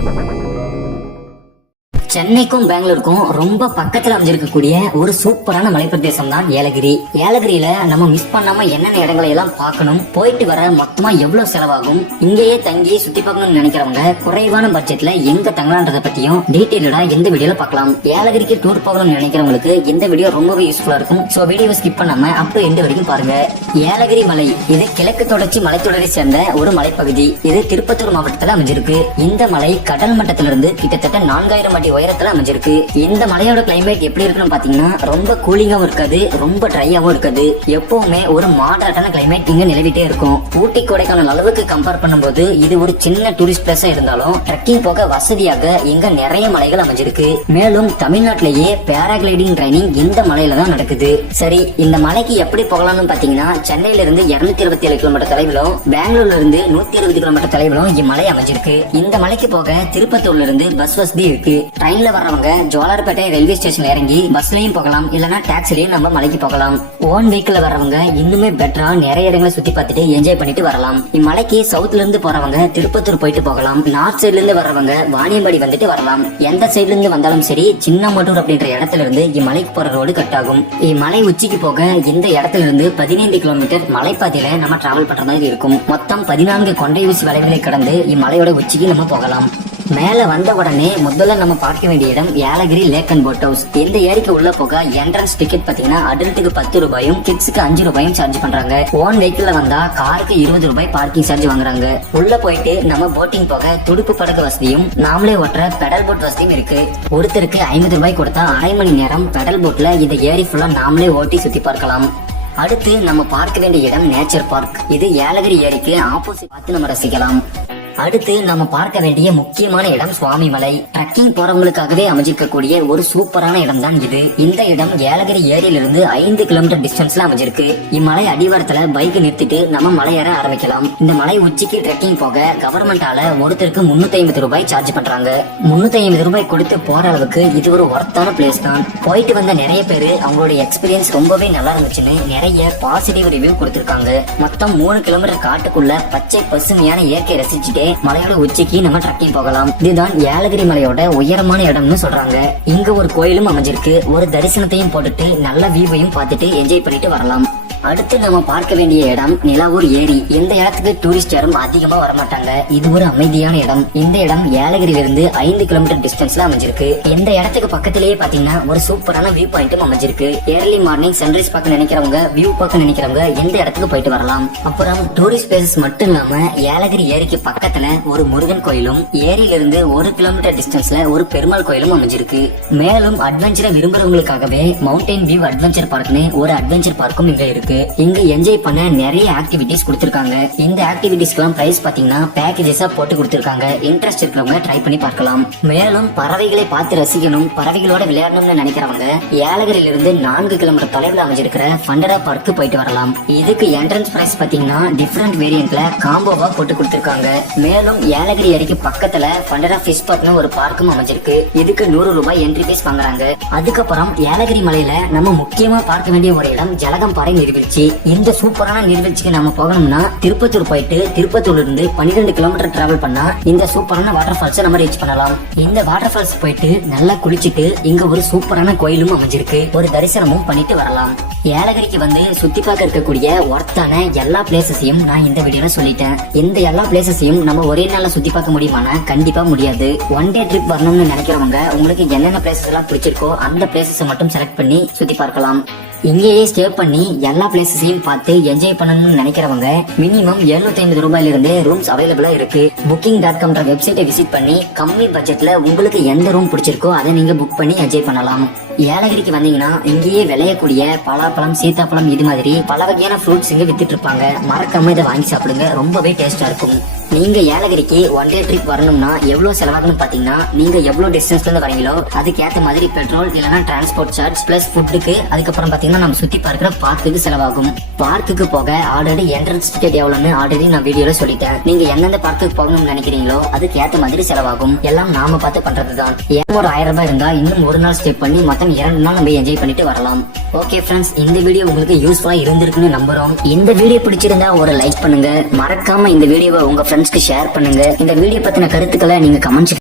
Thank you. சென்னைக்கும் பெங்களூருக்கும் ரொம்ப பக்கத்துல அமைஞ்சிருக்கக்கூடிய ஒரு சூப்பரான மலைப்பிரதேசம் தான் ஏலகிரி. ஏலகிரியில நம்ம மிஸ் பண்ணாம என்னென்ன இடங்களை எல்லாம் பார்க்கணும் போயிட்டு வர மொத்தமா எவ்வளவு செலவாகும் இங்கேயே தங்கி சுத்தி பார்க்கணும்னு நினைக்கிறவங்க குறைவான பட்ஜெட்ல எங்க தங்கலான்றத பத்தியும் டீட்டெயிலடா இந்த வீடியோல பார்க்கலாம். ஏலகிரிக்கு டூர் போகணும்னு நினைக்கிறவங்களுக்கு இந்த வீடியோ ரொம்பவே யூஸ்ஃபுல்லா இருக்கும். சோ வீடியோ ஸ்கிப் பண்ணாம அப்போ எந்த வரைக்கும் பாருங்க. ஏலகிரி மலை இது கிழக்கு தொடர்ச்சி மலைத்தொடரை சேர்ந்த ஒரு மலைப்பகுதி. இது திருப்பத்தூர் மாவட்டத்துல அமைஞ்சிருக்கு. இந்த மலை கடல் மட்டத்திலிருந்து கிட்டத்தட்ட நான்காயிரம் அடி உயரத்துல அமைஞ்சிருக்கு. இந்த மலையோட கிளைமேட் எப்படி இருக்குன்னு பாத்தீங்கன்னா ரொம்ப கூலிங்காவும் இருக்காது ரொம்ப ட்ரையாவும் இருக்காது. எப்பவுமே ஒரு மாடரேட்டான கிளைமேட் இங்க நிலவிட்டே இருக்கும். ஊட்டி கொடைக்கானல் அளவுக்கு கம்பேர் பண்ணும்போது இது ஒரு சின்ன டூரிஸ்ட் பிளேஸா இருந்தாலும் ட்ரெக்கிங் போக வசதியாக இங்க நிறைய மலைகள் அமைஞ்சிருக்கு. மேலும் தமிழ்நாட்டிலேயே பேராகிளைடிங் ட்ரைனிங் இந்த மலையில தான் நடக்குது. சரி இந்த மலைக்கு எப்படி போகலாம்னு பாத்தீங்கன்னா சென்னையில இருந்து இருநூத்தி இருபத்தி ஏழு கிலோமீட்டர் தொலைவிலும் பெங்களூர்ல இருந்து நூத்தி இருபது கிலோமீட்டர் தொலைவிலும் இம்மலை அமைஞ்சிருக்கு. இந்த மலைக்கு போக திருப்பத்தூர்ல இருந்து பஸ் வசதி இருக்கு. ட்ரெயின்ல வர்றவங்க ஜோலார்பேட்டை ரயில்வே ஸ்டேஷன் இறங்கி பஸ்லயும் போகலாம் இல்லனா டாக்ஸிலயும் நம்ம மலைக்கு போகலாம். ஓன் வெஹிக்கிள் வர்றவங்க இன்னுமே பெட்டரா நிறைய இடங்களை சுத்தி பார்த்துட்டு என்ஜாய் பண்ணிட்டு வரலாம். இம்மலைக்கு சவுத்ல இருந்து போறவங்க திருப்பத்தூர் போயிட்டு போகலாம். நார்த் சைட்ல இருந்து வர்றவங்க வாணியம்பாடி வந்துட்டு வரலாம். எந்த சைட்ல இருந்து வந்தாலும் சரி சின்னமட்டூர் அப்படின்ற இடத்துல இருந்து இம்மலைக்கு போற ரோடு கட் ஆகும். இம்மலை உச்சிக்கு போக இந்த இடத்துல இருந்து பதினைந்து கிலோமீட்டர் மலைப்பாதையில நம்ம டிராவல் பண்ற மாதிரி இருக்கும். மொத்தம் பதினான்கு கொண்டை ஊசி வளைவுகளை கடந்து இம்மலையோட உச்சிக்கு நம்ம போகலாம். மேல வந்த உடனே முதல்ல நம்ம பார்க்க வேண்டிய இடம் Yelagiri lake and boat house. இந்த ஏரிக்கு உள்ள போக என்ட்ரன்ஸ் டிக்கெட் பாத்தீங்கன்னா அடல்ட்டுக்கு பத்து ரூபாயும் கிட்ஸுக்கு அஞ்சு ரூபாயும் சார்ஜ் பண்றாங்க. ஓன் வெஹிக்கிள்ல வந்தா காருக்கு இருபது ரூபாய் பார்க்கிங் சார்ஜ் வாங்குறாங்க. உள்ள போயிட்டு நம்ம போட்டிங் போக துடுப்பு படகு வசதியும் நாமளே ஓட்டுற பெடல் போட் வசதியும் இருக்கு. ஒருத்தருக்கு ஐம்பது ரூபாய் கொடுத்தா அரை மணி நேரம் பெடல் போட்ல இந்த ஏரி ஃபுல்லா நாமளே ஓட்டி சுத்தி பார்க்கலாம். அடுத்து நம்ம பார்க்க வேண்டிய இடம் நேச்சர் பார்க் இது ஏலகிரி ஏரிக்கு ஆப்போசிட் பார்த்து நம்ம ரசிக்கலாம். அடுத்து நம்ம பார்க்க வேண்டிய முக்கியமான இடம் சுவாமிமலை. ட்ரக்கிங் போறவங்களுக்காகவே அமைஞ்சிருக்கக்கூடிய ஒரு சூப்பரான இடம் தான் இது. இந்த இடம் ஏலகிரி ஏரியிலிருந்து ஐந்து கிலோமீட்டர் டிஸ்டன்ஸ்ல அமைஞ்சிருக்கு. இம்மலை அடிவாரத்துல பைக் நிறுத்திட்டு நம்ம மலையேற ஆரம்பிக்கலாம். இந்த மலை உச்சிக்கு ட்ரெக்கிங் போக கவர்மெண்டால ஒருத்தருக்கு முன்னூத்தி ஐம்பது ரூபாய் சார்ஜ் பண்றாங்க. முன்னூத்தி ஐம்பது ரூபாய் கொடுத்து போற அளவுக்கு இது ஒரு ஒர்த்தான பிளேஸ் தான். போயிட்டு வந்த நிறைய பேரு அவங்களுடைய எக்ஸ்பீரியன்ஸ் ரொம்பவே நல்லா இருந்துச்சுன்னு நிறைய பாசிட்டிவ் ரிவ்யூ கொடுத்திருக்காங்க. மொத்தம் மூணு கிலோமீட்டர் காட்டுக்குள்ள பச்சை பசுமையான இயற்கை ரசிச்சுட்டே மலையோட உச்சிக்கு நம்ம ட்ரக்கிங் போகலாம். இதுதான் ஏலகிரி மலையோட உயரமான இடம்னு சொல்றாங்க. இங்க ஒரு கோயிலும் அமைஞ்சிருக்கு. ஒரு தரிசனத்தையும் போட்டுட்டு நல்ல வியூவையும் பார்த்துட்டு என்ஜாய் பண்ணிட்டு வரலாம். அடுத்து நம்ம பார்க்க வேண்டிய இடம் நிலாவூர் ஏரி. இந்த இடத்துக்கு டூரிஸ்ட் யாரும் அதிகமா வரமாட்டாங்க? இது ஒரு அமைதியான இடம். இந்த இடம் ஏலகிரில இருந்து ஐந்து கிலோமீட்டர் டிஸ்டன்ஸ்ல அமைஞ்சிருக்கு. இந்த இடத்துக்கு பக்கத்திலேயே பாத்தீங்கன்னா ஒரு சூப்பரான வியூ பாயிண்ட்டும் அமைஞ்சிருக்கு. ஏர்லி மார்னிங் சன்ரைஸ் பார்க்க நினைக்கிறவங்க வியூ பார்க்க நினைக்கிறவங்க எந்த இடத்துக்கு போயிட்டு வரலாம்? அப்புறம் டூரிஸ்ட் பிளேசஸ் மட்டும் இல்லாம ஏலகிரி ஏரிக்கு பக்கத்துல ஒரு முருகன் கோயிலும் ஏரியிலிருந்து ஒரு கிலோமீட்டர் டிஸ்டன்ஸ்ல ஒரு பெருமாள் கோயிலும் அமைஞ்சிருக்கு. மேலும் அட்வென்ச்சரை விரும்புறவங்களுக்காகவே மவுண்டைன் வியூ அட்வென்ச்சர் பார்க்னு ஒரு அட்வென்ச்சர் பார்க்கும் இங்க இருக்கு. இங்க என்ஜாய் பண்ண நிறைய ஆக்டிவிட்டிஸ் கொடுத்துருக்காங்க. இந்த ஆக்டிவிட்டிஸ்க்கெல்லாம் பிரைஸ் பாத்தீங்கன்னா பேக்கேஜஸா போட்டு கொடுத்துருக்காங்க. இன்ட்ரெஸ்ட் இருக்கிறவங்க ட்ரை பண்ணி பார்க்கலாம். மேலும் பறவைகளை பார்த்து ரசிக்கணும் பறவைகளோட விளையாடணும்னு நினைக்கிறவங்க ஏலகிரில இருந்து நான்கு கிலோமீட்டர் தொலைவில் அமைஞ்சிருக்கிற ஃபண்டரா பார்க்கு போயிட்டு வரலாம். இதுக்கு என்ட்ரன்ஸ் பிரைஸ் பாத்தீங்கன்னா டிஃபரெண்ட் வேரியன்ட்ல காம்போவா போட்டு கொடுத்துருக்காங்க. மேலும் ஏலகிரி அடிக்கு பக்கத்துல ஃபண்டரா ஃபிஷ் பார்க்னு ஒரு பார்க்கும் அமைஞ்சிருக்கு. இதுக்கு நூறு ரூபாய் என்ட்ரி ஃபீஸ் வாங்குறாங்க. அதுக்கப்புறம் ஏலகிரி மலையில நம்ம முக்கியமா பார்க்க வேண்டிய ஒரு இடம் ஜலகம்பாறை நிகழ்ச்சி. இந்த சூப்பரான நீர்வீழ்ச்சிக்கு நம்ம போகணும்னா திருப்பத்தூர் போயிட்டு திருப்பத்தூர்ல இருந்து பன்னிரெண்டு கிலோமீட்டர் டிராவல் பண்ணா இந்த சூப்பரான வாட்டர் ஃபால்ஸ் நம்ம ரீச் பண்ணலாம். இந்த வாட்டர் ஃபால்ஸ் போயிட்டு நல்லா குளிச்சிட்டு இங்க ஒரு சூப்பரான கோயிலும் அமைஞ்சிருக்கு. ஒரு தரிசனமும் பண்ணிட்டு வரலாம். ஏலகிரிக்கு வந்து சுத்தி பார்க்க இருக்கக்கூடிய ஒர்த்தான எல்லா பிளேசஸையும் நான் இந்த வீடியோல சொல்லிட்டேன். இந்த எல்லா பிளேசஸையும் நம்ம ஒரே நாள்ல சுத்தி பார்க்க முடியுமானா கண்டிப்பா முடியாது. ஒன் டே ட்ரிப் வரணும்னு நினைக்கிறவங்க உங்களுக்கு என்னென்ன பிளேசஸ் எல்லாம் பிடிச்சிருக்கோ அந்த பிளேசஸ் மட்டும் செலக்ட் பண்ணி சுத்தி பார்க்கலாம். இங்கேயே ஸ்டே பண்ணி எல்லா பிளேசஸையும் பார்த்து என்ஜாய் பண்ணணும்னு நினைக்கிறவங்க மினிமம் 750 ஐம்பது ரூபாயில இருந்து ரூம்ஸ் அவைலபிளா இருக்கு. புக்கிங் டாட் காம்ன்ற வெப்சைட்டை விசிட் பண்ணி கம்மி பட்ஜெட்ல உங்களுக்கு எந்த ரூம் பிடிச்சிருக்கோ அதை நீங்க புக் பண்ணி என்ஜாய் பண்ணலாம். ஏலகிரிக்கு வந்தீங்கன்னா இங்கேயே விளையக்கூடிய பலாப்பழம் சீத்தாப்பழம் இது மாதிரி பல வகையான ஃப்ரூட்ஸ் இங்க வித்துட்டு இருப்பாங்க. மறக்காம இதை வாங்கி சாப்பிடுங்க. ரொம்பவே டேஸ்டா இருக்கும். நீங்க ஏலகிரிக்கு ஒன் டே ட்ரிப் வரணும்னா எவ்வளவு செலவாகும்னு பாத்தீங்கன்னா நீங்க எவ்வளவு டிஸ்டன்ஸ்ல இருந்து வரீங்களோ அதுக்கு ஏத்த மாதிரி பெட்ரோல் இல்லைன்னா டிரான்ஸ்போர்ட் சார்ஜ் பிளஸ் ஃபுட்டுக்கு அதுக்கப்புறம் பாத்தீங்கன்னா நம்ம சுத்தி பார்க்கிற பார்க்குக்கு செலவாகும். பார்க்குக்கு போக ஆல்ரெடி என்ட்ரன்ஸ் டிக்கெட் எவ்வளவுன்னு ஆல்ரெடி நான் வீடியோல சொல்லிட்டேன். நீங்க எந்தெந்த பார்க்குக்கு போகணும்னு நினைக்கிறீங்களோ அதுக்கு ஏத்த மாதிரி செலவாகும். எல்லாம் நாம பார்த்து பண்றதுதான். ஏன் ஒரு ஆயிரம் ரூபாய் இருந்தா இன்னும் ஒரு நாள் ஸ்டே பண்ணி மொத்தம் இரண்டு நாள் நம்ம என்ஜாய் பண்ணிட்டு வரலாம். ஓகே ஃப்ரெண்ட்ஸ் இந்த வீடியோ உங்களுக்கு யூஸ்ஃபுல்லா இருந்திருக்குன்னு நம்புறோம். இந்த வீடியோ பிடிச்சிருந்தா ஒரு லைக் பண்ணுங்க. மறக்காம இந்த வீடியோவை உங்க ஃப்ரெண்ட்ஸ்க்கு ஷேர் பண்ணுங்க. இந்த வீடியோ பத்தின கருத்துக்களை நீங்க கமெண்ட்ஸ்